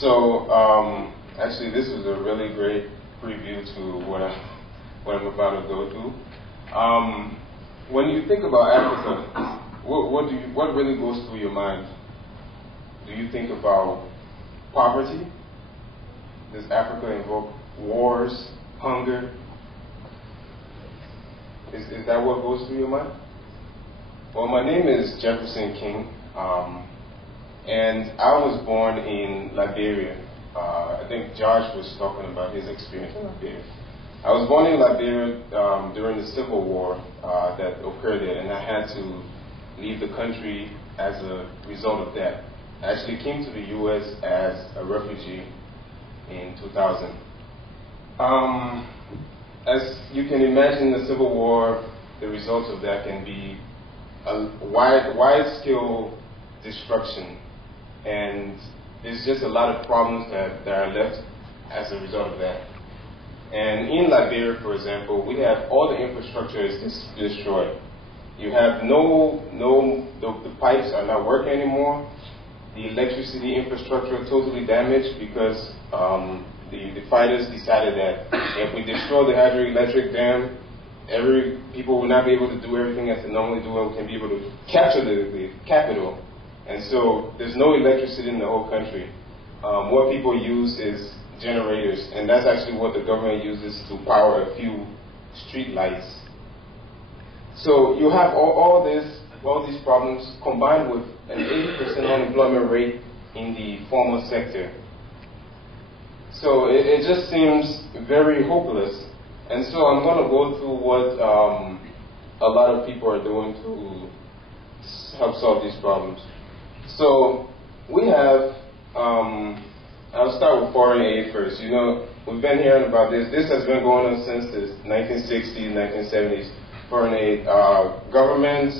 So actually, this is a really great preview to what I'm about to go through. When you think about Africa, what really goes through your mind? Do you think about poverty? Does Africa invoke wars, hunger? Is that what goes through your mind? Well, my name is Jefferson King, and I was born in Liberia. I think Josh was talking about his experience in Liberia. I was born in Liberia during the Civil War that occurred there, and I had to leave the country as a result of that. I actually came to the U.S. as a refugee in 2000. As you can imagine, the Civil War, the results of that can be a wide-scale destruction, and there's just a lot of problems that are left as a result of that. And in Liberia, for example, we have all the infrastructure is destroyed. You have the pipes are not working anymore. The electricity infrastructure totally damaged because the fighters decided that if we destroy the hydroelectric dam, people will not be able to do everything as they normally do, and we can be able to capture the capital. And so there's no electricity in the whole country. What people use is generators, and that's actually what the government uses to power a few street lights. So you have all these problems combined with an 80% unemployment rate in the formal sector. So it just seems very hopeless. And so I'm going to go through what a lot of people are doing to help solve these problems. So we have, I'll start with foreign aid first. You know, we've been hearing about this. This has been going on since the 1960s, 1970s. Foreign aid. Governments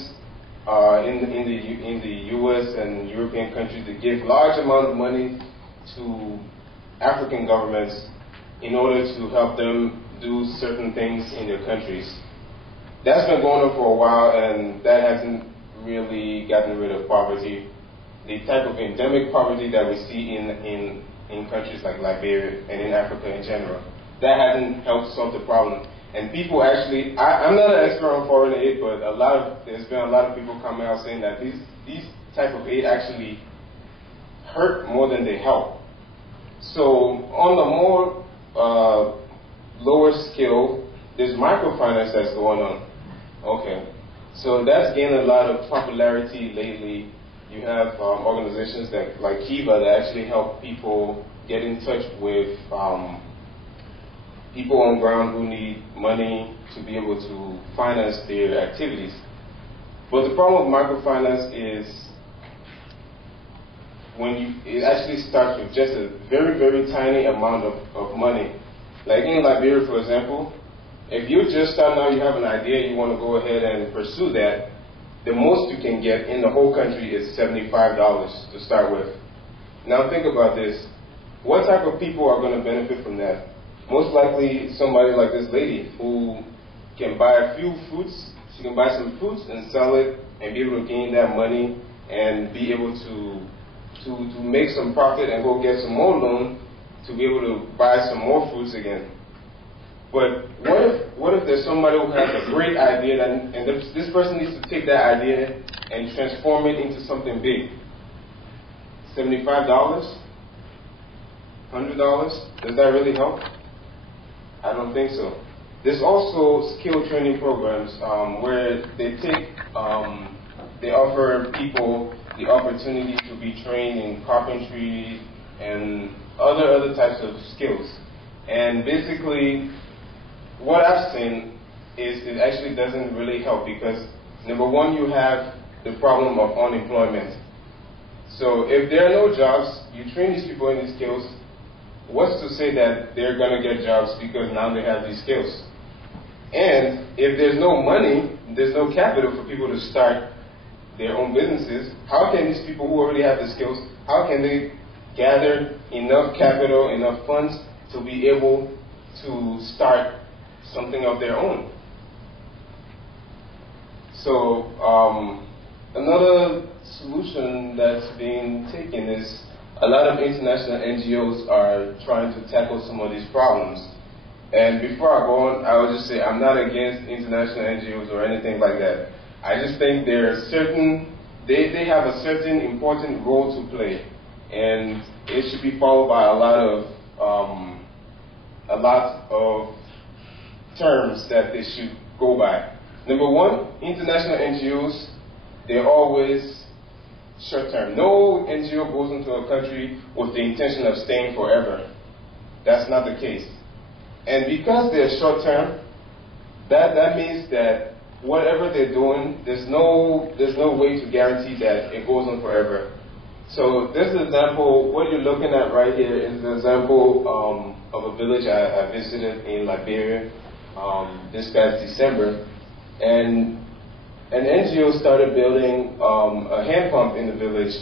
in the U.S. and European countries, they give large amount of money to African governments in order to help them do certain things in their countries. That's been going on for a while, and that hasn't really gotten rid of poverty. The type of endemic poverty that we see in countries like Liberia and in Africa in general, that hasn't helped solve the problem. And people actually, I'm not an expert on foreign aid, but there's been a lot of people coming out saying that these type of aid actually hurt more than they help. So on the more lower scale, there's microfinance that's going on. Okay, so that's gained a lot of popularity lately. You have organizations like Kiva that actually help people get in touch with people on ground who need money to be able to finance their activities. But the problem with microfinance is it actually starts with just a very, very tiny amount of money. Like in Liberia, for example, if you're just starting out, you have an idea, you want to go ahead and pursue that, the most you can get in the whole country is $75 to start with. Now think about this. What type of people are going to benefit from that? Most likely somebody like this lady who can buy a few fruits. She can buy some fruits and sell it and be able to gain that money and be able to make some profit and go get some more loan to be able to buy some more fruits again. But what if there's somebody who has a great idea and this person needs to take that idea and transform it into something big? $75? $100? Does that really help? I don't think so. There's also skill training programs where they offer people the opportunity to be trained in carpentry and other types of skills. And basically, what I've seen is it actually doesn't really help because, number one, you have the problem of unemployment. So if there are no jobs, you train these people in these skills, what's to say that they're going to get jobs because now they have these skills? And if there's no money, there's no capital for people to start their own businesses, how can these people who already have the skills, how can they gather enough capital, enough funds to be able to start something of their own? So another solution that's being taken is a lot of international NGOs are trying to tackle some of these problems. And before I go on, I would just say I'm not against international NGOs or anything like that. I just think they have a certain important role to play, and it should be followed by a lot of terms that they should go by. Number one, international NGOs, they're always short-term. No NGO goes into a country with the intention of staying forever. That's not the case. And because they're short-term, that means that whatever they're doing, there's no way to guarantee that it goes on forever. So this example, what you're looking at right here is an example of a village I visited in Liberia this past December. And an NGO started building a hand pump in the village.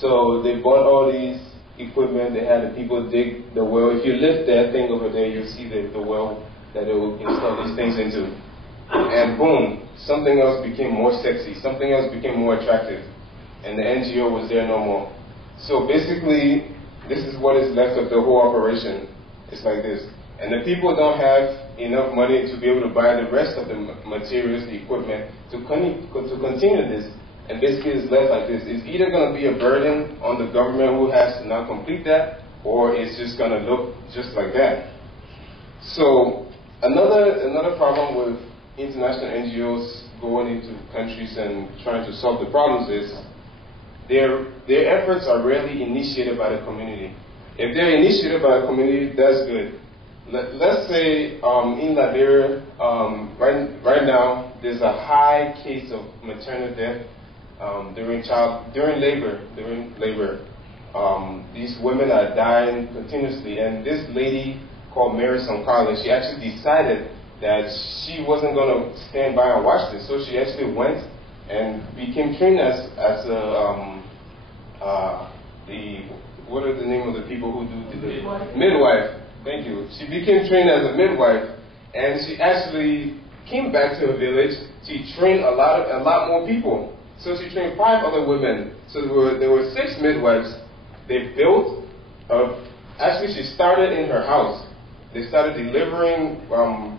So they bought all these equipment, they had the people dig the well. If you lift that thing over there, you'll see the well that they will install these things into. And boom, something else became more sexy, something else became more attractive, and the NGO was there no more. So basically, this is what is left of the whole operation. It's like this. And the people don't have enough money to be able to buy the rest of the materials, the equipment, to continue this. And basically it's left like this. It's either going to be a burden on the government who has to now complete that, or it's just going to look just like that. So another problem with international NGOs going into countries and trying to solve the problems is their efforts are rarely initiated by the community. If they're initiated by the community, that's good. Let's say in Liberia, right now, there's a high case of maternal death during labor. These women are dying continuously, and this lady called Mary Sonkala, she actually decided that she wasn't going to stand by and watch this, so she actually went and became trained as what are the name of the people who do the midwife. Thank you. She became trained as a midwife, and she actually came back to her village. She trained a lot more people. So she trained 5 other women. So there were 6 midwives. They built actually she started in her house. They started delivering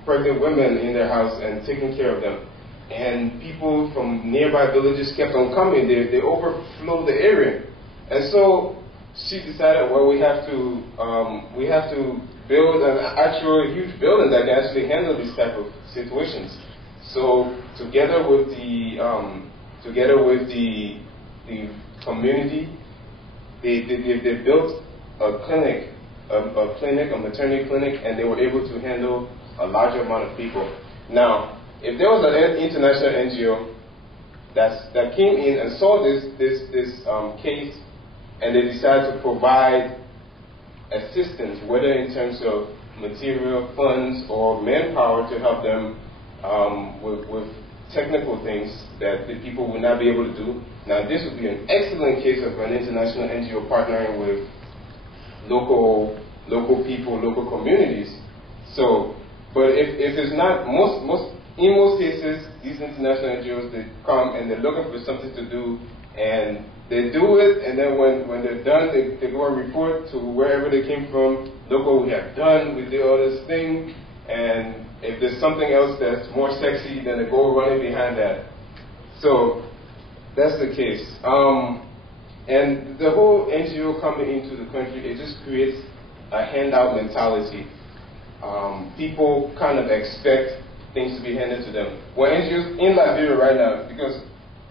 pregnant women in their house and taking care of them. And people from nearby villages kept on coming. They overflowed the area. And so she decided, well, we have to build an actual huge building that can actually handle these type of situations. So together with the community, they built a clinic, a maternity clinic, and they were able to handle a larger amount of people. Now, if there was an international NGO that came in and saw this case, and they decided to provide assistance, whether in terms of material, funds, or manpower to help them with technical things that the people would not be able to do. Now, this would be an excellent case of an international NGO partnering with local people, local communities. So, but if it's not, in most cases, these international NGOs, they come and they're looking for something to do, and they do it, and then when they're done, they go and report to wherever they came from. Look what we have done, we did all this thing, and if there's something else that's more sexy, then they go running behind that. So that's the case. And the whole NGO coming into the country, it just creates a handout mentality. People kind of expect things to be handed to them. Well, NGOs in Liberia right now, because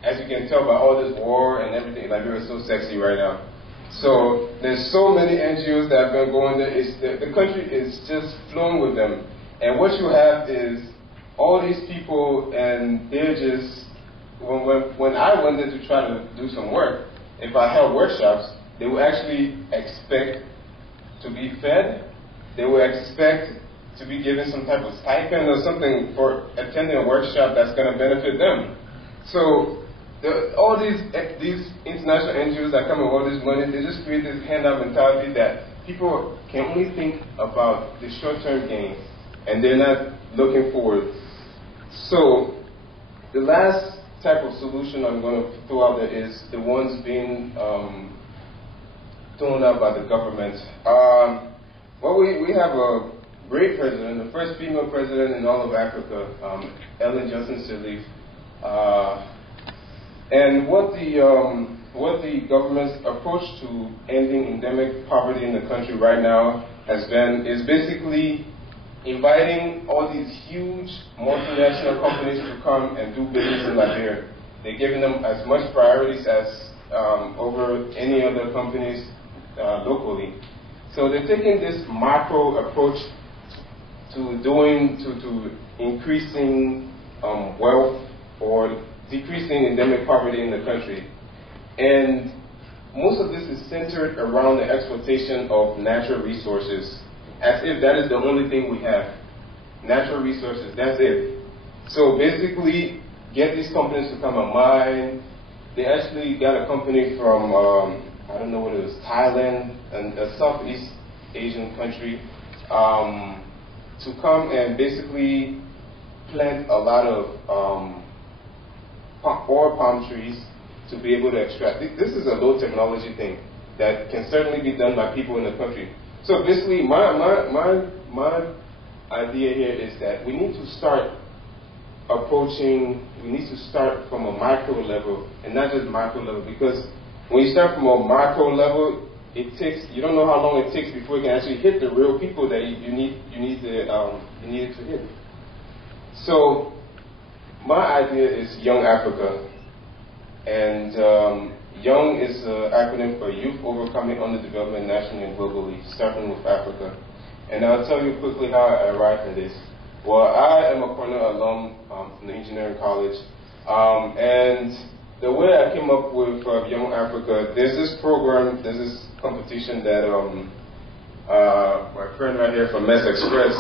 as you can tell by all this war and everything, Liberia is so sexy right now. So there's so many NGOs that have been going there. The country is just flowing with them. And what you have is all these people, and they're just, when I went there to try to do some work, if I held workshops, they would actually expect to be fed. They would expect to be given some type of stipend or something for attending a workshop that's going to benefit them. So all these international NGOs that come with all this money, they just create this handout mentality that people can only think about the short-term gains, and they're not looking forward. So the last type of solution I'm going to throw out there is the ones being thrown out by the government. Well, we have a great president, the first female president in all of Africa, Ellen Johnson Sirleaf. And what the government's approach to ending endemic poverty in the country right now has been is basically inviting all these huge multinational companies to come and do business in Liberia. They're giving them as much priorities as over any other companies locally. So they're taking this macro approach to increasing wealth or decreasing endemic poverty in the country. And most of this is centered around the exploitation of natural resources, as if that is the only thing we have. Natural resources, that's it. So basically, get these companies to come and mine. They actually got a company from, I don't know what it was, Thailand, and a Southeast Asian country, to come and basically plant a lot of oil palm trees to be able to extract. This is a low technology thing that can certainly be done by people in the country. So basically, my idea here is that we need to start from a micro level and not just macro level, because when you start from a macro level, you don't know how long it takes before you can actually hit the real people that you need it to hit. So my idea is Young Africa, and Young is an acronym for Youth Overcoming Underdevelopment Nationally and Globally, starting with Africa. And I'll tell you quickly how I arrived at this. Well, I am a Cornell alum from the engineering college, and the way I came up with Young Africa, there's this competition that my friend right here from Mess Express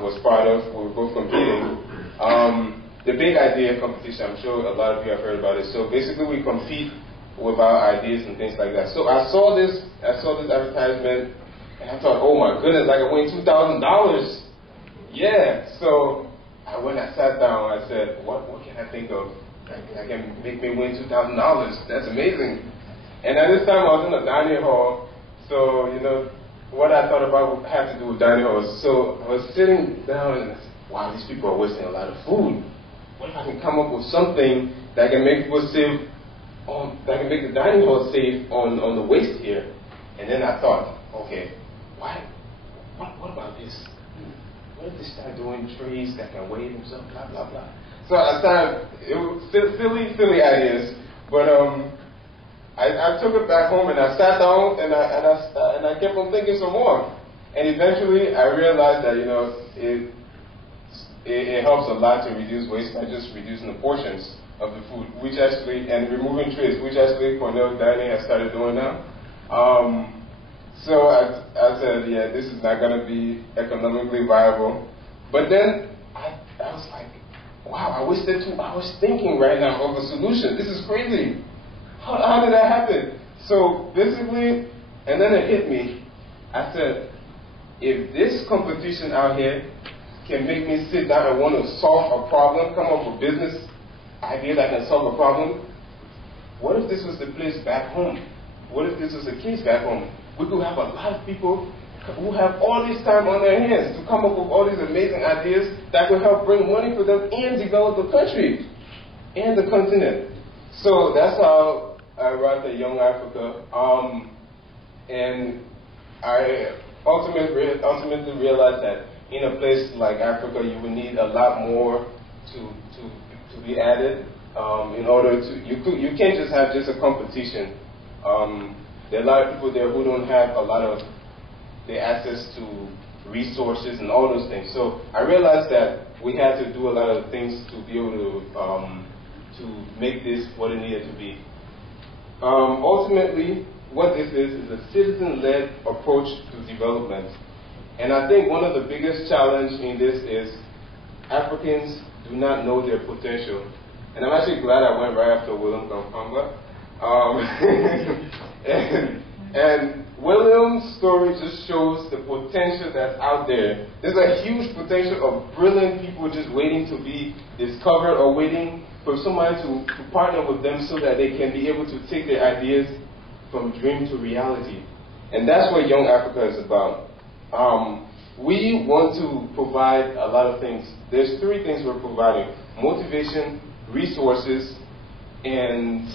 was part of. We were both competing. The Big Idea competition, I'm sure a lot of you have heard about it. So basically we compete with our ideas and things like that. So I saw this advertisement, and I thought, oh my goodness, I can win $2,000. Yeah. So I sat down, I said, what can I think of that can make me win $2,000? That's amazing. And at this time I was in a dining hall, so what I thought about had to do with dining halls. So I was sitting down and I said, wow, these people are wasting a lot of food. What if I can come up with something that can make people save that can make the dining hall save on the waste here? And then I thought, okay, what about this? What if they start doing trees that can weigh themselves, blah, blah, blah. So I started, it was silly ideas, but I took it back home and I sat down and I kept on thinking some more. And eventually I realized that, it helps a lot to reduce waste by just reducing the portions of the food, and removing trays, which actually Cornell Dining has started doing now. So I said, yeah, this is not going to be economically viable. But then I was like, wow, I wasted 2 hours thinking right now of a solution. This is crazy. How did that happen? So basically, and then it hit me. I said, if this competition out here can make me sit down and want to solve a problem, come up with business idea that can solve a problem, what if this was the place back home? What if this was the case back home? We could have a lot of people who have all this time on their hands to come up with all these amazing ideas that could help bring money for them and develop the country and the continent. So that's how I arrived at Young Africa. And I ultimately realized that in a place like Africa, you would need a lot more to be added in order to. You can't just have just a competition. There are a lot of people there who don't have a lot of the access to resources and all those things. So I realized that we had to do a lot of things to be able to make this what it needed to be. Ultimately, what this is a citizen-led approach to development. And I think one of the biggest challenges in this is Africans do not know their potential. And I'm actually glad I went right after William Kampamba. And William's story just shows the potential that's out there. There's a huge potential of brilliant people just waiting to be discovered or waiting for somebody to partner with them so that they can be able to take their ideas from dream to reality. And that's what Young Africa is about. We want to provide a lot of things. There's 3 things we're providing: motivation, resources, and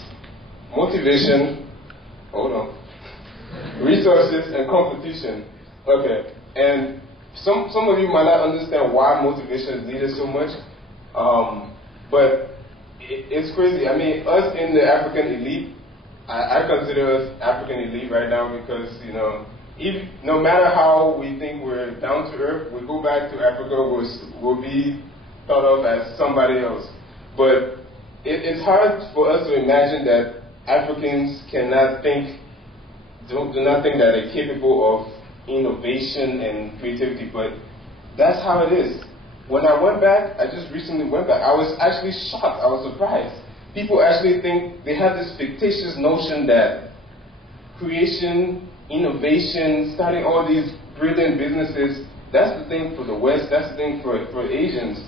resources and competition. Okay, and some of you might not understand why motivation is needed so much, but it's crazy. I mean, us in the African elite, I consider us African elite right now because, you know, no matter how we think we're down to earth, we go back to Africa, we'll be thought of as somebody else. But it's hard for us to imagine that Africans do not think that they're capable of innovation and creativity, but that's how it is. When I went back, I just recently went back, I was actually shocked, I was surprised. People actually think, they have this fictitious notion that creation, innovation, starting all these brilliant businesses, that's the thing for the West, that's the thing for Asians.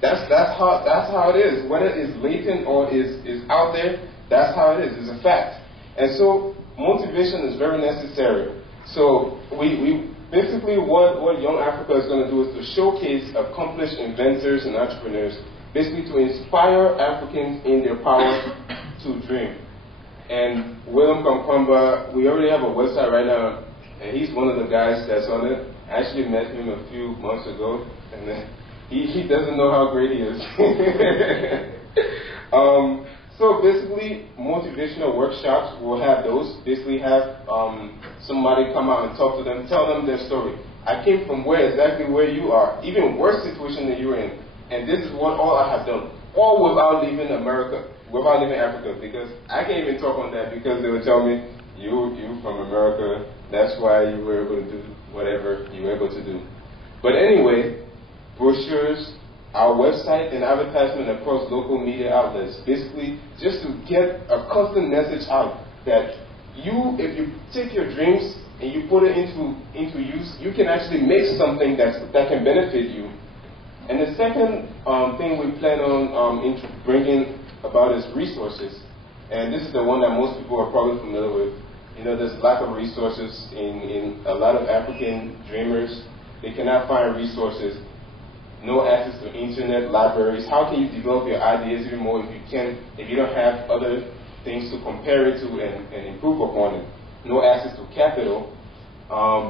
That's how it is. Whether it's latent or is out there, that's how it is. It's a fact. And so motivation is very necessary. So we basically what Young Africa is going to do is to showcase accomplished inventors and entrepreneurs, basically to inspire Africans in their power to dream. And William Kamkwamba, we already have a website right now, and he's one of the guys that's on it. I actually met him a few months ago, and he doesn't know how great he is. So basically, motivational workshops, we'll have those. Basically have somebody come out and talk to them, tell them their story. I came from exactly where you are, even worse situation than you're in. And this is what all I have done, all without leaving America, without leaving Africa, because I can't even talk on that because they would tell me, you from America, that's why you were able to do whatever you were able to do. But anyway, brochures, our website, and advertisement across local media outlets, basically just to get a constant message out that if you take your dreams and you put it into use, you can actually make something that can benefit you. And the second thing we plan on bringing about is resources. And this is the one that most people are probably familiar with. You know, there's lack of resources in a lot of African dreamers. They cannot find resources. No access to internet, libraries. How can you develop your ideas even more if you don't have other things to compare it to and improve upon it? No access to capital.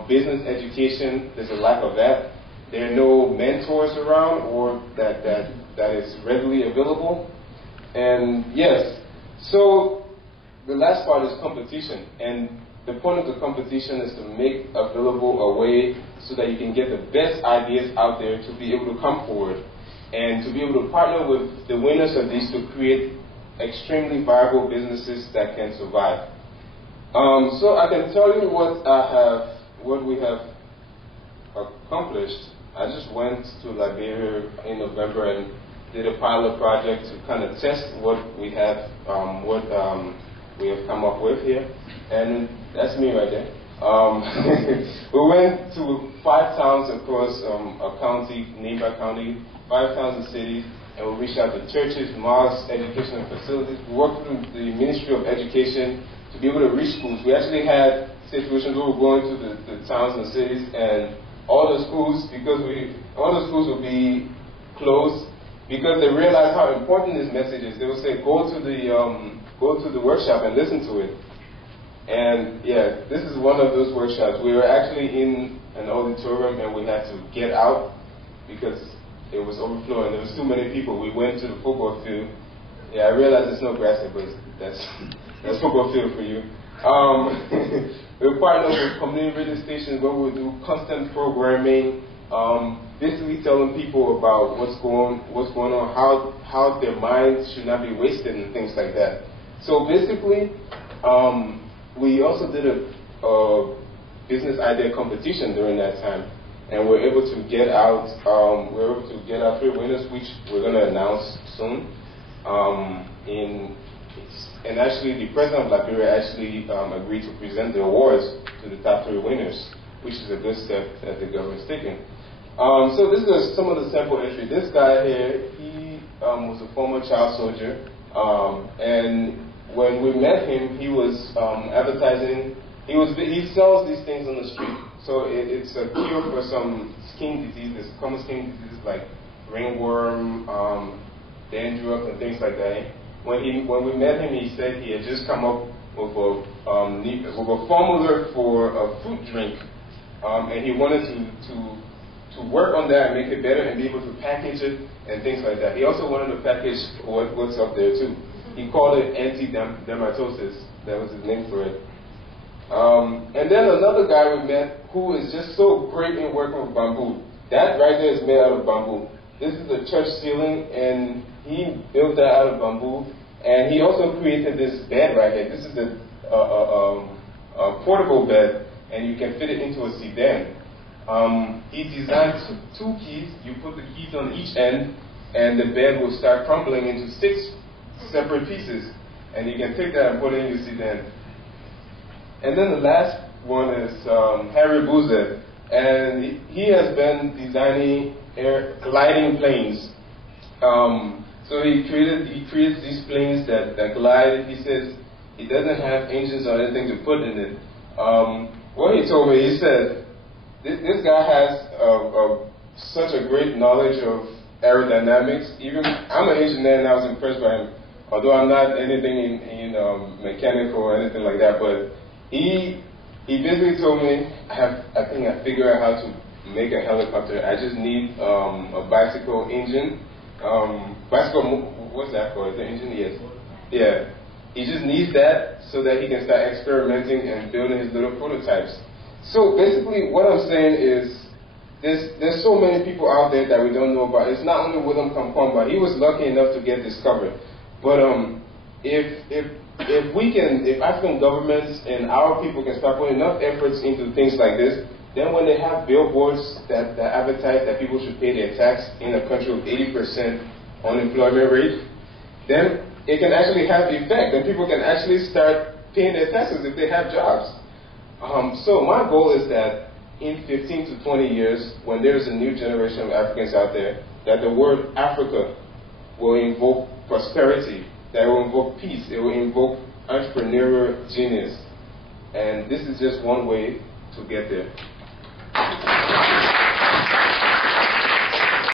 Business education, there's a lack of that. There are no mentors around or that is readily available. And yes, so the last part is competition. And the point of the competition is to make available a way so that you can get the best ideas out there to be able to come forward and to be able to partner with the winners of these to create extremely viable businesses that can survive. So I can tell you what we have accomplished. I just went to Liberia in November and did a pilot project to kind of test what we have come up with here, and that's me right there. We went to 5 towns across a county, nearby county, 5 towns and cities, and we reached out to churches, mosques, educational facilities. We worked through the Ministry of Education to be able to reach schools. We actually had situations where we were going to the towns and cities, and all the schools would be closed because they realized how important this message is. They would say, go to the workshop and listen to it. And yeah, this is one of those workshops. We were actually in an auditorium and we had to get out because it was overflowing. There was too many people. We went to the football field. Yeah, I realize there's no grass there, but that's football field for you. We partnered with community radio stations where we do constant programming, basically telling people about what's going on, how their minds should not be wasted and things like that. So basically, we also did a business idea competition during that time, and we're able to get out 3 winners, which we're going to announce soon. And actually, the president of Liberia actually agreed to present the awards to the top 3 winners, which is a good step that the government's taking. So this is some of the sample entry. This guy here, he was a former child soldier, and when we met him, he was advertising He sells these things on the street. So it's a cure for some skin diseases, common skin diseases like ringworm, dandruff, and things like that. When we met him, he said he had just come up with a formula for a fruit drink, and he wanted to work on that and make it better and be able to package it and things like that. He also wanted to package what's up there too. He called it anti-dermatosis. That was his name for it. And then another guy we met who is just so great in working with bamboo. That right there is made out of bamboo. This is the church ceiling, and he built that out of bamboo. And he also created this bed right here. This is a portable bed, and you can fit it into a sedan. He designed 2 keys. You put the keys on each end, and the bed will start crumbling into 6 separate pieces. And you can take that and put it in your sedan. And then the last one is Harry Bouzer, and he has been designing gliding planes. So he creates these planes that glide. He says he doesn't have engines or anything to put in it. What he told me, he said, this guy has such a great knowledge of aerodynamics. Even I'm an engineer and I was impressed by him, although I'm not anything in mechanical or anything like that. But he basically told me, I think I figured out how to make a helicopter. I just need a bicycle engine. What's that for? Is the engine? Yes. Yeah. He just needs that so that he can start experimenting and building his little prototypes. So basically what I'm saying is there's so many people out there that we don't know about. It's not only William Kampomba. He was lucky enough to get discovered. But if African governments and our people can start putting enough efforts into things like this, then when they have billboards that advertise that people should pay their tax in a country with 80% unemployment rate, then it can actually have the effect, and people can actually start paying their taxes if they have jobs. So my goal is that in 15 to 20 years, when there's a new generation of Africans out there, that the word Africa will invoke prosperity, that it will invoke peace, it will invoke entrepreneurial genius. And this is just one way to get there.